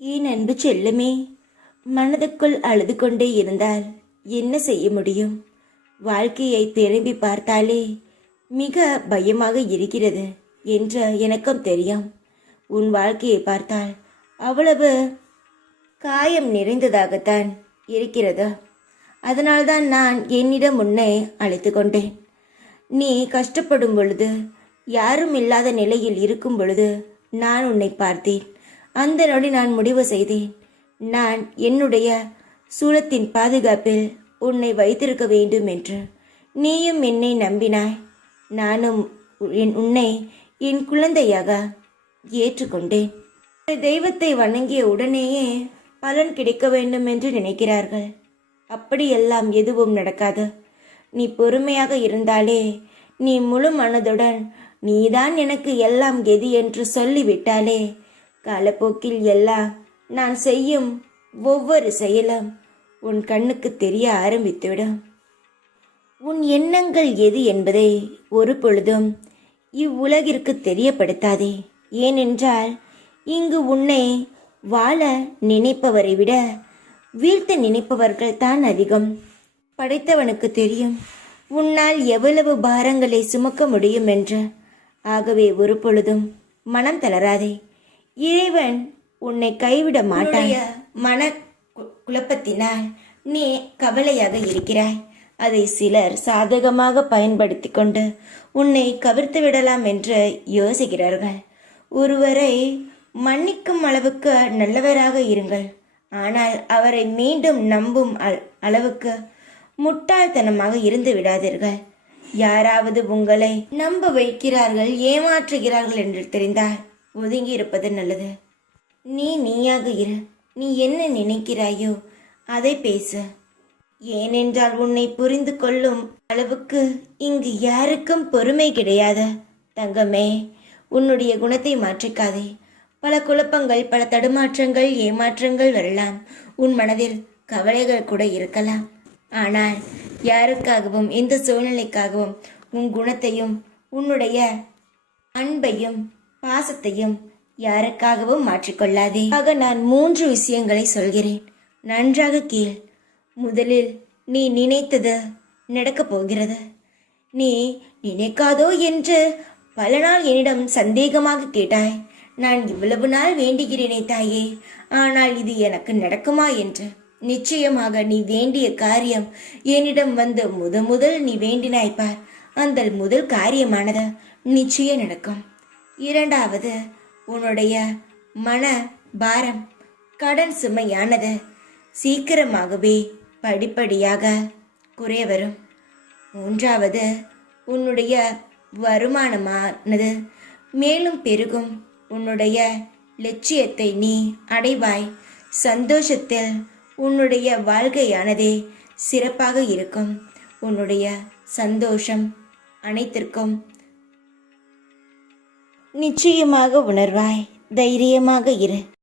என் அன்பு செல்லுமே, மனதுக்குள் அழுது கொண்டே இருந்தால் என்ன செய்ய முடியும்? வாழ்க்கையை திரும்பி பார்த்தாலே மிக பயமாக இருக்கிறது என்று எனக்கும் தெரியும். உன் வாழ்க்கையை பார்த்தால் அவ்வளவு காயம் நிறைந்ததாகத்தான் இருக்கிறது. அதனால்தான் நான் என்னிடம் உன்னை அழைத்து கொண்டேன். நீ கஷ்டப்படும் பொழுது, யாரும் இல்லாத நிலையில் இருக்கும் பொழுது நான் உன்னை பார்த்தேன். அந்த நொடி நான் முடிவு செய்தேன், நான் என்னுடைய சூலத்தின் பாதுகாப்பில் உன்னை வைத்திருக்க வேண்டும் என்று. நீயும் என்னை நம்பினாய். நானும் உன்னை என் குழந்தையாக ஏற்றுக்கொண்டேன். தெய்வத்தை வணங்கிய உடனேயே பலன் கிடைக்க வேண்டும் என்று நினைக்கிறார்கள். அப்படியெல்லாம் எதுவும் நடக்காது. நீ பொறுமையாக இருந்தாலே, நீ முழு மனதுடன் நீதான் எனக்கு எல்லாம் கெதி என்று சொல்லிவிட்டாலே, காலப்போக்கில் எல்லாம் நான் செய்யும் ஒவ்வொரு செயலும் உன் கண்ணுக்கு தெரிய ஆரம்பித்துவிடும். உன் எண்ணங்கள் எது என்பதை ஒரு பொழுதும் இவ்வுலகிற்கு தெரியப்படுத்தாதே. ஏனென்றால் இங்கு உன்னை வாழ நினைப்பவரை விட வீழ்த்த நினைப்பவர்கள் தான் அதிகம். படைத்தவனுக்கு தெரியும் உன்னால் எவ்வளவு பாரங்களை சுமக்க முடியும் என்று. ஆகவே ஒரு பொழுதும் மனம் தளராதே. இறைவன் உன்னை கைவிட மாட்டான். மன குழப்பத்தினால் நீ கவலையாக இருக்கிறாய். அதை சிலர் சாதகமாக பயன்படுத்தி கொண்டு உன்னை கவிர்த்து விடலாம் என்று யோசிக்கிறார்கள். ஒருவரை மன்னிக்கும் அளவுக்கு நல்லவராக இருங்கள். ஆனால் அவரை மீண்டும் நம்பும் அளவுக்கு முட்டாள்தனமாக இருந்து விடாதீர்கள். யாராவது உங்களை நம்ப வைக்கிறார்கள், ஏமாற்றுகிறார்கள் என்று தெரிந்தால் ஒதுங்கி இருப்பது நல்லது. நீயாக இரு. நீ என்ன நினைக்கிறாயோ அதை பேசு. ஏனென்றால் உன்னை புரிந்து கொள்ளும் அளவுக்கு இங்கு யாருக்கும் பொறுமை கிடையாது. தங்கமே, உன்னுடைய குணத்தை மாற்றிக்காதே. பல குழப்பங்கள், பல தடுமாற்றங்கள், ஏமாற்றங்கள் வரலாம். உன் மனதில் கவலைகள் கூட இருக்கலாம். ஆனால் யாருக்காகவும், எந்த சூழ்நிலைக்காகவும் உன் குணத்தையும் உன்னுடைய அன்பையும் பாசத்தையும் யாருக்காகவும் மாற்றிக்கொள்ளாதே. ஆக நான் 3 விஷயங்களை சொல்கிறேன், நன்றாக கேள். முதலில், நீ நினைத்தது நடக்கப் போகிறது. நீ நினைக்காதோ என்று பல நாள் என்னிடம் சந்தேகமாக கேட்டாய். நான் இவ்வளவு நாள் வேண்டுகிறேனே தாயே, ஆனால் இது எனக்கு நடக்குமா என்று. நிச்சயமாக நீ வேண்டிய காரியம் என்னிடம் வந்து முதல் நீ வேண்டினாய் பார். அந்த முதல் காரியமானது நிச்சயம் நடக்கும். இரண்டாவது, உன்னுடைய மன பாரம், கடன் சுமையானது சீக்கிரமாகவே படிப்படியாக குறைய வரும். மூன்றாவது, உன்னுடைய வருமானமானது மேலும் பெருகும். உன்னுடைய லட்சியத்தை நீ அடைவாய். சந்தோஷத்தில் உன்னுடைய வாழ்க்கையானதே சிறப்பாக இருக்கும். உன்னுடைய சந்தோஷம் அனைத்திற்கும் நிச்சயமாக உணர்வாய். தைரியமாக இரு.